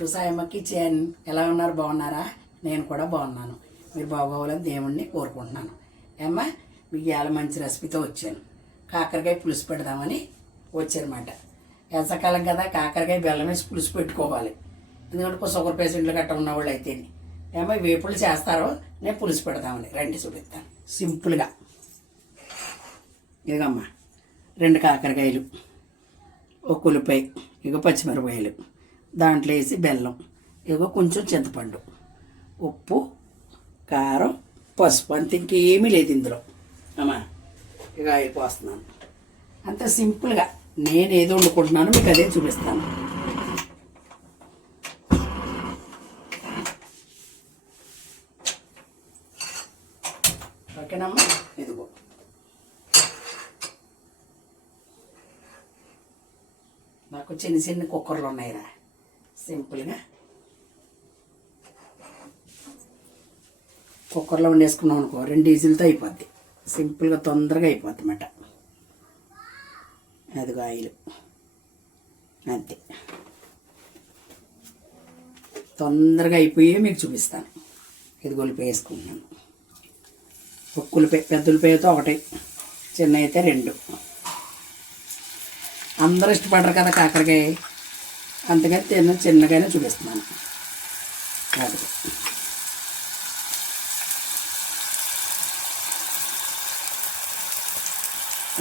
To Sayamma kitchen ఎలా ఉన్నారు? బాగున్నారా? నేను కూడా బాగున్నాను. మీరు బాగోవాలని దేవుణ్ణి కోరుకుంటున్నాను. ఏమ్మ మీకు ఇవాళ మంచి రెసిపీతో వచ్చాను. కాకరకాయ పులుసు పెడదామని వచ్చానమాట. ఎంతకాలం కదా కాకరకాయ బెల్లం వేసి పులుసు పెట్టుకోవాలి. ఎందుకంటే షుగర్ పేషెంట్లు గట్ట ఉన్నవాళ్ళు అయితే ఏమో వేపులు చేస్తారో నేను పులుసు పెడదామని రండి చూపిస్తాను. సింపుల్గా. ఇదిగమ్మా రెండు కాకరకాయలు ఒక ఉల్లిపాయ ఇక పచ్చిమిరపకాయలు. దాంట్లో వేసి బెల్లం. ఇక కొంచెం చింతపండు. ఉప్పు కారం పసుపు. అంత ఇంకేమీ లేదు ఇందులో. అమ్మా ఇక అయిపోస్తున్నాను. అంత సింపుల్గా నేను ఏదో వండుకుంటున్నాను మీకు అదే చూపిస్తాను. ఓకేనమ్మా? ఇదిగో. నాకు చిన్న చిన్న కుక్కర్లు ఉన్నాయిరా. సింపుల్గా. కుక్కర్లో వండేసుకున్నాం అనుకో రెండు ఈజీలతో అయిపోద్ది. సింపుల్గా తొందరగా అయిపోద్ది అన్నమాట. అదిగో ఆయిల్. అంతే. తొందరగా అయిపోయి మీకు చూపిస్తాను. ఇది గొలిపి వేసుకుంటున్నాను. ఒక ఉల్లిపాయ పెద్ద ఉల్లిపాయతో ఒకటి చిన్న అయితే రెండు. అందరూ ఇష్టపడరు కదా కాకరకాయ. అందుకని తిన్న చిన్నగానే చూపిస్తున్నాను. అది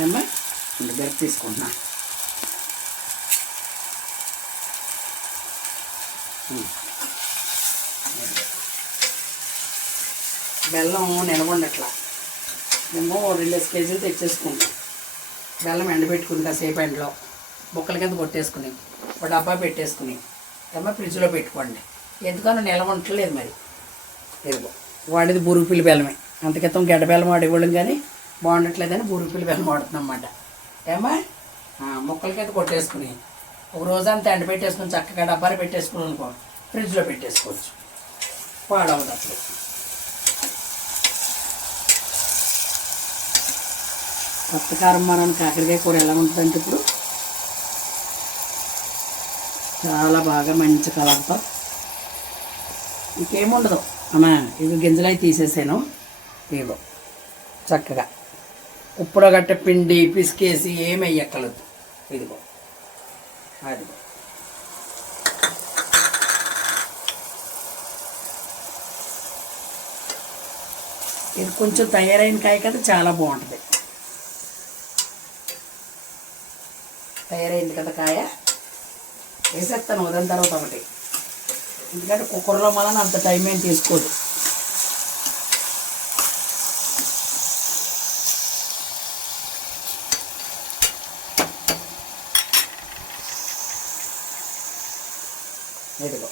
ఏమ్మా? రెండు గరిట తీసుకుంటున్నా. బెల్లం నిలబడట్లా మేము రెండు కేజీలు తెచ్చేసుకుంటాం. బెల్లం ఎండబెట్టుకుని కాసేపు ఎండలో. బుక్కల కింద కొట్టేసుకుని. ఒక డబ్బా పెట్టేసుకుని ఏమో ఫ్రిడ్జ్లో పెట్టుకోండి. ఎందుకనో నిల్వ ఉండట్లేదు మరి. ఇదిగో వాడిది బురుగుపిల్లి బెల్లమే. అంత క్రితం గడ్డ బెల్లం వాడేవాళ్ళం కానీ బాగుండట్లేదని బురుగుపిల్లి బెల్లం వాడుతున్నాం అన్నమాట ఏమా ముక్కలకైతే కొట్టేసుకుని ఒక రోజంతా ఎండ పెట్టేసుకుని చక్కగా డబ్బాలు పెట్టేసుకుని అనుకో ఫ్రిడ్జ్లో పెట్టేసుకోవచ్చు. పాడవదు అప్పుడు కొత్త కారం మనం కాకరకాయ కూర ఎలా ఉంటుందంటే ఇప్పుడు చాలా బాగా మంచి కలర్తో ఇంకేముండదు. అమ్మా ఇవి గింజలు అవి తీసేసాను. ఇదిగో చక్కగా. ఉప్పుడో గట్ట పిండి పిసికేసి ఏమి వేయక్కర్లేదు ఇదిగో అదిగో. ఇది కొంచెం తయారైన కాయ కదా చాలా బాగుంటుంది. తయారైంది కదా కాయ? వేసేస్తాను దాని తర్వాత ఒకటి. ఎందుకంటే కుక్కర్లో మళ్ళీ అంత టైం ఏం తీసుకోదు. ఇదిగో.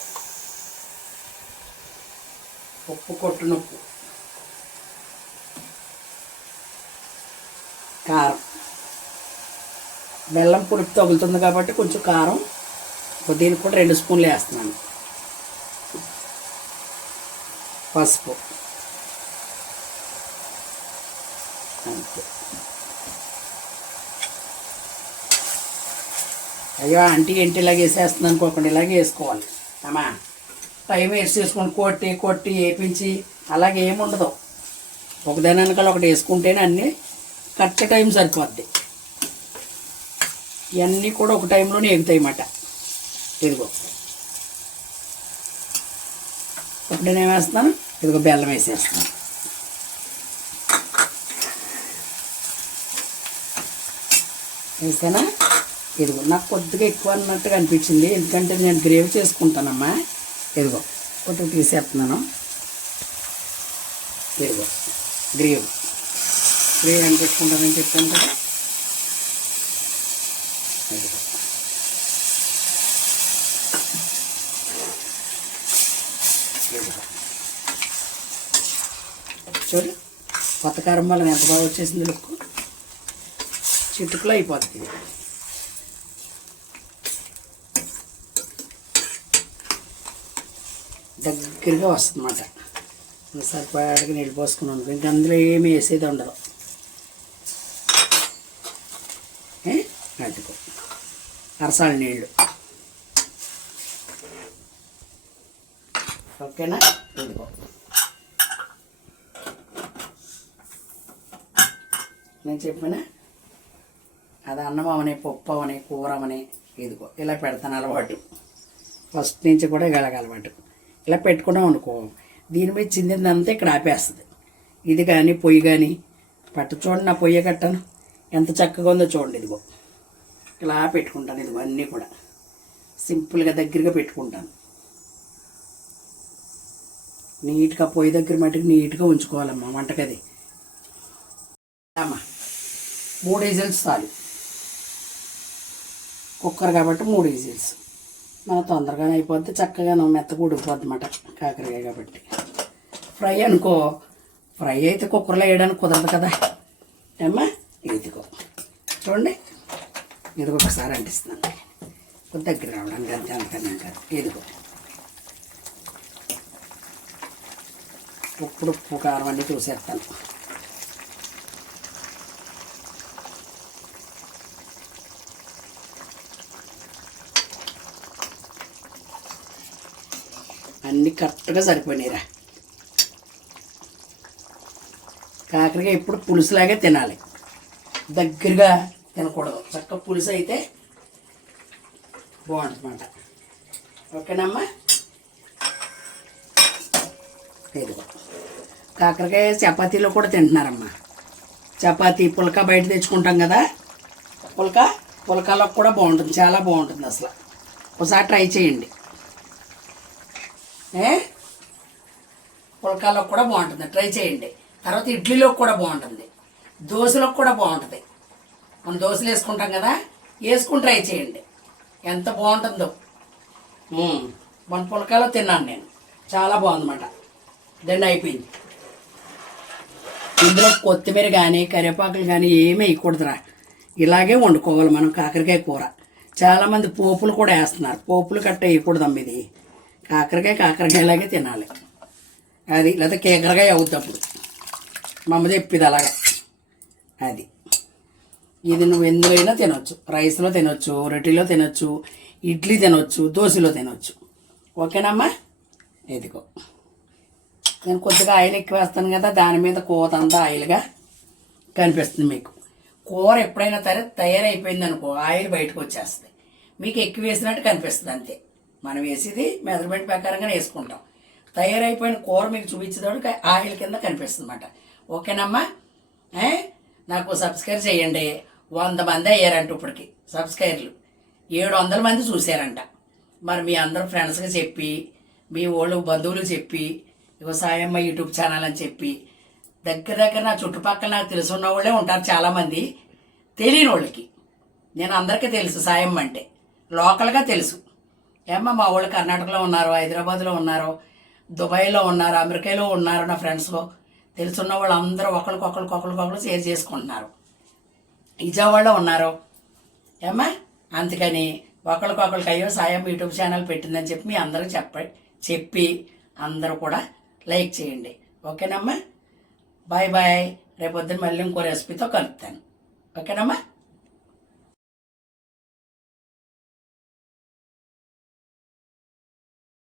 ఉప్పు కొట్టు నొప్పు. కారం. బెల్లం పులుపు తగులుతుంది కాబట్టి కొంచెం కారం దీనికి కూడా రెండు స్పూన్లు వేస్తున్నాను. పసుపు. అంతే. అయ్యో ఆంటీ ఏంటి ఇలాగ వేసేస్తుంది అనుకోకుండా ఇలాగే వేసుకోవాలి. అమ్మా టైం వేస్ట్ చేసుకొని కొట్టి కొట్టి వేపించి అలాగే ఏముండదు ఒకదాని వెనకాల ఒకటి వేసుకుంటేనే అన్నీ కరెక్ట్ టైం సరిపోద్ది. ఇవన్నీ కూడా ఒక టైంలోనే ఎగుతాయి అన్నమాట. ఇదిగో. ఇప్పుడు నేను వేస్తాను ఇదిగో బెల్లం వేసేస్తాను వేస్తేనా ఇదిగో నాకు కొద్దిగా ఎక్కువ అన్నట్టుగా అనిపించింది ఎందుకంటే నేను గ్రేవ్ చేసుకుంటానమ్మా. ఇదిగో కొద్దిగా తీసేస్తున్నాను. ఇదిగో గ్రేవ్. గ్రేవ్ అని పెట్టుకుంటానని చెప్పాను కదా? ఇదిగో. చూడు కొత్త కారం వల్ల ఎంత బాగా వచ్చేసింది లుక్ చిటుకులో అయిపోతుంది దగ్గరగా దగ్గరగా వస్తుందన్నమాట సరిపడగా నీళ్ళు పోసుకున్నాను ఇంకా అందులో ఏమి వేసేది ఉండదు. ఏ? అరసాల నీళ్ళు. ఓకేనా? ఇదిగో. నేను చెప్పిన అది అన్నం అవని పప్పు అవని కూర అవని ఇదిగో ఇలా పెడతాను అలవాటు. ఫస్ట్ నుంచి కూడా ఇలాగ అలవాటు. ఇలా పెట్టుకున్నాం అనుకో దీని మీద చిందిందంతా ఇక్కడ ఆపేస్తుంది. ఇది కానీ పొయ్యి కానీ పట్టు చూడండి నా పొయ్యి కట్టాను. ఎంత చక్కగా ఉందో చూడండి ఇదిగో. ఇలా పెట్టుకుంటాను ఇదిగో అన్నీ కూడా. సింపుల్గా దగ్గరగా పెట్టుకుంటాను. నీట్గా పొయ్యి దగ్గర మటుకు నీట్గా ఉంచుకోవాలమ్మా వంటకది అమ్మా. మూడు విజిల్స్ చాలు కుక్కర్ కాబట్టి మూడు విజిల్స్ మన తొందరగానే అయిపోద్ది చక్కగా మెత్తగా ఉడికిపోద్ది అన్నమాట కాకరకాయ కాబట్టి. ఫ్రై అనుకో ఫ్రై అయితే కుక్కర్లో వేయడానికి కుదరదు కదా. ఏమ్మా? ఇదిగో. చూడండి ఇదిగో ఒకసారి అంటిస్తున్నాను. కొద్ది దగ్గర రావడానికి అంతే అంతకన్నా కాదు. ఇదిగో. ఉప్పుడు ఉప్పు కారం అన్నీ చూసేస్తాను. అన్నీ కరెక్ట్గా సరిపోయినాయిరా. కాకరకాయ ఎప్పుడు పులుసులాగే తినాలి. దగ్గరగా తినకూడదు. చక్క పులుసు అయితే బాగుంటుందన్నమాట. ఓకేనమ్మా? ఇదిగో. కాకరకాయ చపాతీలో కూడా తింటున్నారమ్మా. చపాతీ పుల్క బయట తెచ్చుకుంటాం కదా. పుల్కా? పుల్కాలో కూడా బాగుంటుంది. చాలా బాగుంటుంది అసలు. ఒకసారి ట్రై చేయండి. ఏ? పుల్కాలో కూడా బాగుంటుంది. ట్రై చేయండి. తర్వాత ఇడ్లీలో కూడా బాగుంటుంది. దోశలో కూడా బాగుంటుంది. మనం దోశలు వేసుకుంటాం కదా వేసుకుని ట్రై చేయండి. ఎంత బాగుంటుందో. మన పుల్కాలో తిన్నాను నేను. చాలా బాగుందన్నమాట. దండి అయిపోయింది. ఇందులో కొత్తిమీర కానీ కరివేపాకులు కానీ ఏమీ వేయకూడదురా. ఇలాగే వండుకోవాలి మనం కాకరకాయ కూర. చాలామంది పోపులు కూడా వేస్తున్నారు. పోపులు కట్ట వేయకూడదమ్మ ఇది. కాకరకాయ కాకరకాయలాగే తినాలి. అది లేదా కేకరకాయ అవుతుంది అప్పుడు. మా అమ్మ చెప్పింది అలాగా. అది. ఇది నువ్వు ఎందులోనైనా తినొచ్చు. రైస్లో తినొచ్చు రొట్టెలో తినొచ్చు ఇడ్లీ తినొచ్చు దోశలో తినొచ్చు. ఓకేనమ్మా? ఇదిగో. నేను కొద్దిగా ఆయిల్ ఎక్కువ వేస్తాను కదా దాని మీద కూత అంతా ఆయిల్గా కనిపిస్తుంది మీకు. కూర ఎప్పుడైనా సరే తయారైపోయింది అనుకో ఆయిల్ బయటకు వచ్చేస్తుంది. మీకు ఎక్కువ వేసినట్టు కనిపిస్తుంది అంతే. మనం వేసేది మెజర్మెంట్ ప్రకారంగానే వేసుకుంటాం. తయారైపోయిన కూర మీకు చూపించేటప్పుడు ఆయిల్ కింద కనిపిస్తుంది అనమాట ఓకేనమ్మా నాకు సబ్స్క్రైబ్ చేయండి. వంద మంది అయ్యారంట ఇప్పటికి సబ్స్క్రైబర్లు. ఏడు వందల మంది చూశారంట. మరి మీ అందరు ఫ్రెండ్స్కి చెప్పి మీ వాళ్ళు బంధువులు చెప్పి ఇగో సాయమ్మ యూట్యూబ్ ఛానల్ అని చెప్పి దగ్గర దగ్గర నా చుట్టుపక్కల నాకు తెలుసున్న వాళ్ళే ఉంటారు చాలామంది. తెలియని వాళ్ళకి. నేను అందరికీ తెలుసు సాయమ్మ అంటే. లోకల్గా తెలుసు. ఏమ్మా మా వాళ్ళు కర్ణాటకలో ఉన్నారు హైదరాబాద్లో ఉన్నారు దుబాయ్లో ఉన్నారు అమెరికాలో ఉన్నారు నా ఫ్రెండ్స్లో తెలుసున్న వాళ్ళు అందరూ ఒకరికొకరికొకరికొకరు షేర్ చేసుకుంటున్నారు. విజయవాడలో ఉన్నారు. ఏమ్మా అందుకని ఒకరికొకరికి అయ్యో సాయం యూట్యూబ్ ఛానల్ పెట్టిందని చెప్పి మీ అందరూ చెప్ప చెప్పి అందరూ కూడా లైక్ చేయండి. ఓకేనమ్మా? Bye bye. రేపొద్దున మళ్ళీ ఇంకో రెసిపీతో కలుపుతాను ఓకేనమ్మా?